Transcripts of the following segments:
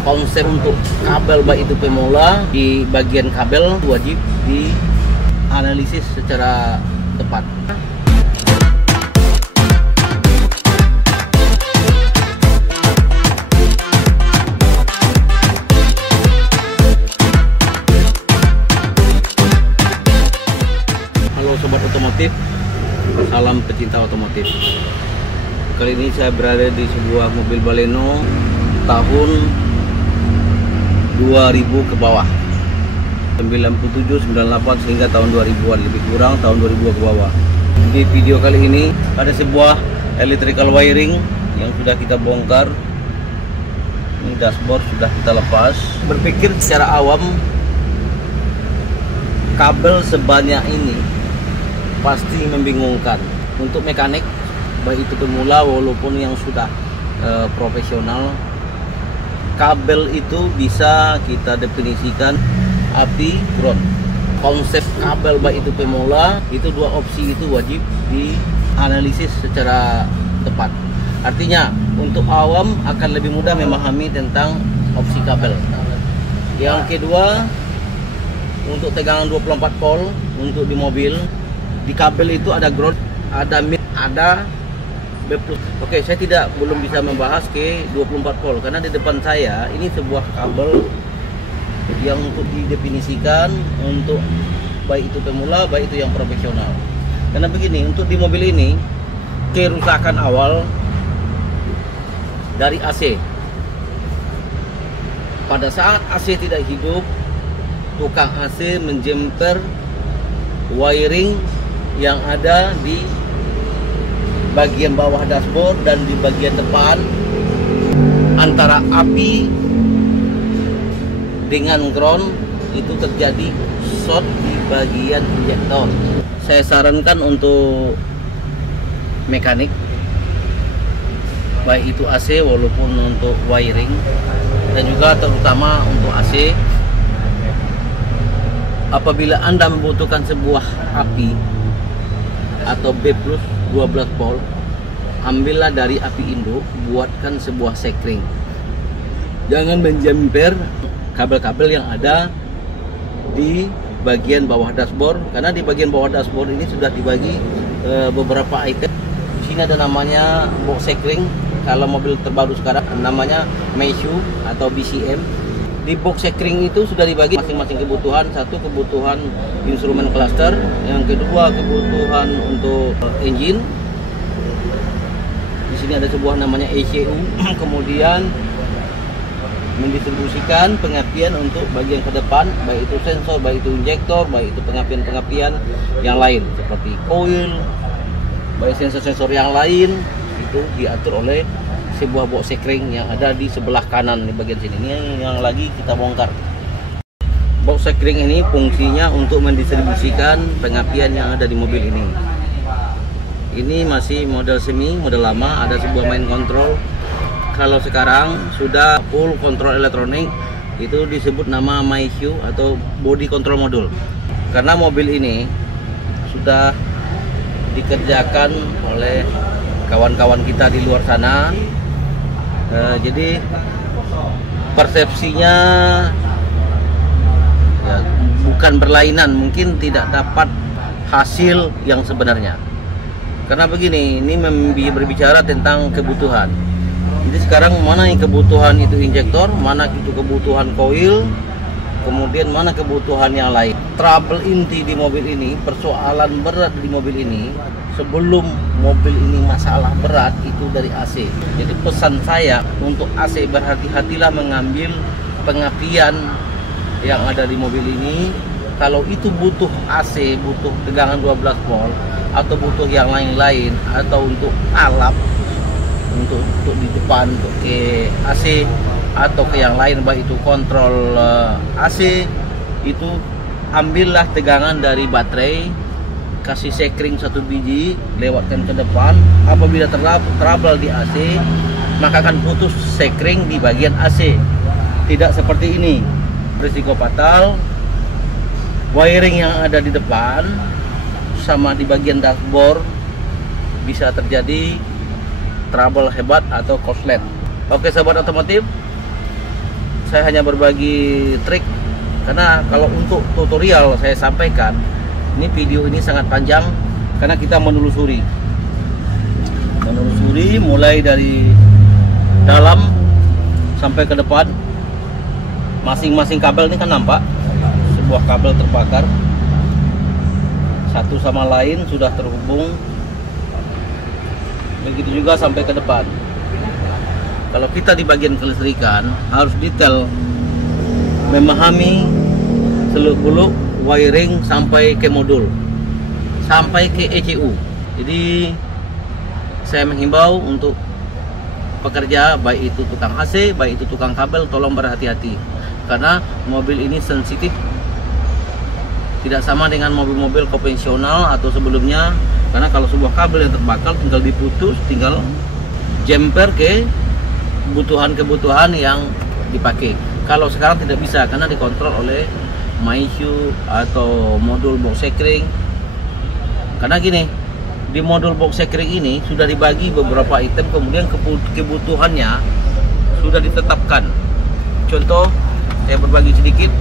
Konsep untuk kabel baik itu pemula, di bagian kabel wajib dianalisis secara tepat. Halo sobat otomotif, salam pecinta otomotif. Kali ini saya berada di sebuah mobil Baleno tahun 2000 ke bawah, 97, 98 sehingga tahun 2000-an, lebih kurang tahun 2000 ke bawah. Di video kali ini ada sebuah electrical wiring yang sudah kita bongkar. Ini dashboard sudah kita lepas. Berpikir secara awam, kabel sebanyak ini pasti membingungkan untuk mekanik, baik itu pemula walaupun yang sudah profesional. Kabel itu bisa kita definisikan api ground. Konsep kabel baik itu pemula, itu dua opsi itu wajib dianalisis secara tepat. Artinya untuk awam akan lebih mudah memahami tentang opsi kabel. Yang kedua, untuk tegangan 24 volt untuk di mobil, di kabel itu ada ground, ada mid, ada B+. Oke, saya belum bisa membahas ke 24 volt karena di depan saya ini sebuah kabel yang untuk didefinisikan untuk baik itu pemula, baik itu yang profesional. Karena begini, untuk di mobil ini kerusakan awal dari AC. Pada saat AC tidak hidup, tukang AC menjemper wiring yang ada di bagian bawah dashboard dan di bagian depan antara api dengan ground, itu terjadi short di bagian injektor. Saya sarankan untuk mekanik, baik itu AC walaupun untuk wiring, dan juga terutama untuk AC, apabila Anda membutuhkan sebuah api atau B+ 12 volt, ambillah dari api induk, buatkan sebuah sekring. Jangan menjemper kabel-kabel yang ada di bagian bawah dashboard, karena di bagian bawah dashboard ini sudah dibagi beberapa item. Di sini ada namanya box sekring, kalau mobil terbaru sekarang namanya Meishu atau BCM. Di box sekring itu sudah dibagi masing-masing kebutuhan. Satu, kebutuhan instrumen cluster, yang kedua kebutuhan untuk engine. Di sini ada sebuah namanya ECU. Kemudian mendistribusikan pengapian untuk bagian ke depan, baik itu sensor, baik itu injektor, baik itu pengapian-pengapian yang lain seperti coil, baik sensor-sensor yang lain itu diatur oleh sebuah box sekring yang ada di sebelah kanan di bagian sini. Ini yang lagi kita bongkar. Box sekring ini fungsinya untuk mendistribusikan pengapian yang ada di mobil ini. Ini masih model semi, model lama, ada sebuah main control. Kalau sekarang sudah full kontrol elektronik, itu disebut nama MyQ atau body control module. Karena mobil ini sudah dikerjakan oleh kawan-kawan kita di luar sana, jadi persepsinya ya, bukan berlainan, mungkin tidak dapat hasil yang sebenarnya. Karena begini, ini berbicara tentang kebutuhan. Jadi sekarang mana yang kebutuhan itu injektor, mana itu kebutuhan coil, kemudian mana kebutuhan yang lain. Trouble inti di mobil ini, persoalan berat di mobil ini, sebelum mobil ini masalah berat itu dari AC. Jadi pesan saya untuk AC, berhati-hatilah mengambil pengapian yang ada di mobil ini. Kalau itu butuh AC, butuh tegangan 12 volt, atau butuh yang lain-lain, atau untuk alap, untuk di depan, untuk ke AC atau ke yang lain, baik itu kontrol AC, itu ambillah tegangan dari baterai, kasih sekring 1 biji, lewatkan ke depan. Apabila trouble di AC, maka akan putus sekring di bagian AC. Tidak seperti ini, risiko fatal. Wiring yang ada di depan sama di bagian dashboard bisa terjadi trouble hebat atau korslet. Oke sahabat otomotif, saya hanya berbagi trik, karena kalau untuk tutorial saya sampaikan, ini video ini sangat panjang karena kita menelusuri mulai dari dalam sampai ke depan. Masing-masing kabel ini kan nampak sebuah kabel terbakar, satu sama lain sudah terhubung. Begitu juga sampai ke depan. Kalau kita di bagian kelistrikan harus detail memahami seluk-beluk wiring sampai ke modul, sampai ke ECU. Jadi saya menghimbau untuk pekerja, baik itu tukang AC, baik itu tukang kabel, tolong berhati-hati, karena mobil ini sensitif. Tidak sama dengan mobil-mobil konvensional atau sebelumnya, karena kalau sebuah kabel yang terbakar tinggal diputus, tinggal jumper ke kebutuhan yang dipakai. Kalau sekarang tidak bisa karena dikontrol oleh MySU atau modul box sekring. Karena gini, di modul box sekring ini sudah dibagi beberapa item, kemudian kebutuhannya sudah ditetapkan. Contoh, saya berbagi sedikit.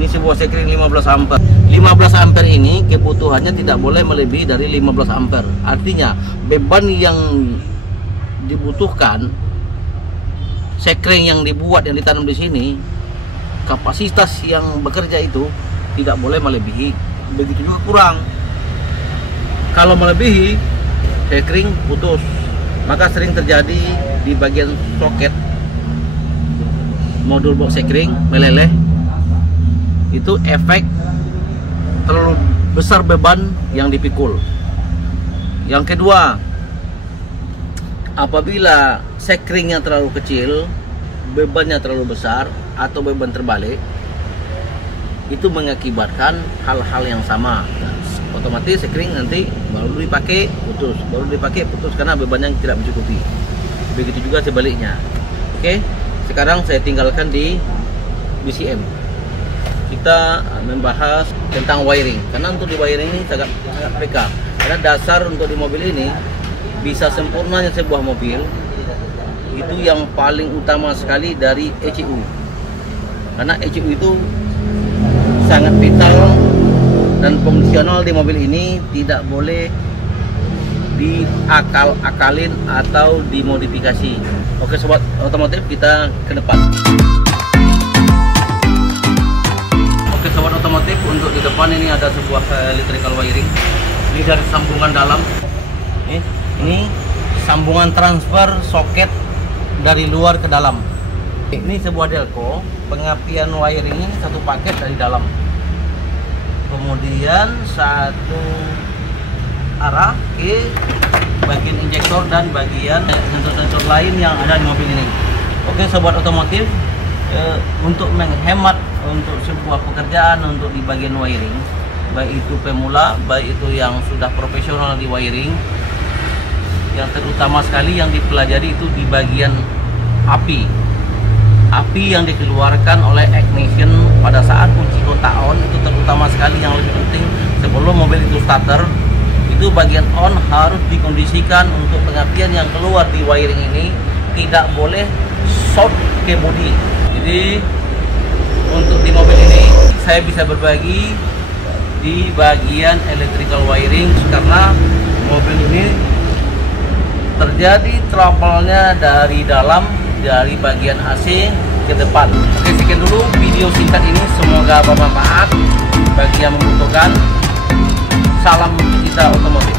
Ini sebuah sekring 15 ampere. 15 ampere ini kebutuhannya tidak boleh melebihi dari 15 ampere. Artinya beban yang dibutuhkan sekring yang dibuat, yang ditanam di sini, kapasitas yang bekerja itu tidak boleh melebihi. Begitu juga kurang. Kalau melebihi, sekring putus. Maka sering terjadi di bagian soket modul box sekring meleleh. Itu efek terlalu besar beban yang dipikul. Yang kedua, apabila sekringnya terlalu kecil, bebannya terlalu besar atau beban terbalik, itu mengakibatkan hal-hal yang sama. Otomatis sekring nanti baru dipakai putus, karena bebannya tidak mencukupi. Begitu juga sebaliknya. Oke, sekarang saya tinggalkan di BCM. Kita membahas tentang wiring, karena untuk di wiring ini sangat peka. Karena dasar untuk di mobil ini, bisa sempurnanya sebuah mobil itu yang paling utama sekali dari ECU. Karena ECU itu sangat vital dan fungsional di mobil ini, tidak boleh diakal-akalin atau dimodifikasi. Oke sobat otomotif, kita ke depan. Oke sobat otomotif, untuk di depan ini ada sebuah electrical wiring. Ini dari sambungan dalam. Ini sambungan transfer soket dari luar ke dalam. Ini sebuah delco, pengapian wiring ini satu paket dari dalam. Kemudian satu arah ke bagian injektor dan bagian sensor-sensor lain yang ada di mobil ini. Oke sobat otomotif, untuk menghemat untuk sebuah pekerjaan untuk di bagian wiring, baik itu pemula, baik itu yang sudah profesional di wiring, yang terutama sekali yang dipelajari itu di bagian api yang dikeluarkan oleh ignition pada saat kunci kontak on. Itu terutama sekali yang lebih penting sebelum mobil itu starter. Itu bagian on harus dikondisikan untuk pengapian yang keluar di wiring ini tidak boleh short ke bodi. Jadi untuk di mobil ini saya bisa berbagi di bagian electrical wiring, karena mobil ini terjadi trouble-nya dari dalam, dari bagian AC ke depan. Oke, sekian dulu video singkat ini, semoga bermanfaat bagi yang membutuhkan. Salam kita otomotif.